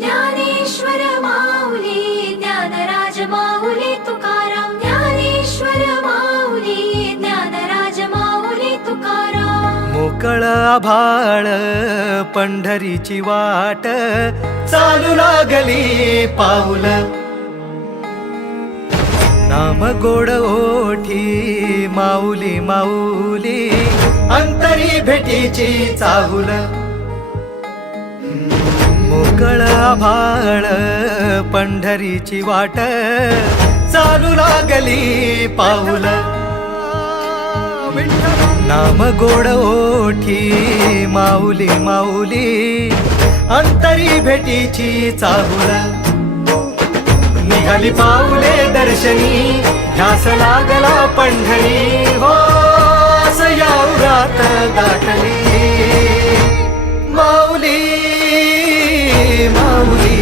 ज्ञानेश्वर माऊली ज्ञानराज माऊली तुकाराम ज्ञानेश्वर माऊली ज्ञानराज माऊली तुकाराम मोकळ आभाळ पंढरीची वाट चालू लागली पाऊल नाम गोड ओठी माऊली माऊली अंतरी भेटीची चाहुल मोकळ आभाळ पंढरीची वाट चालू लागली पाऊल नाम गोड ओठी माऊली माऊली अंतरी भेटीची चाहुल निघाली पाऊले दर्शनी ध्यास लागला पंढरी हो सयाउरात दाटली माऊली माऊली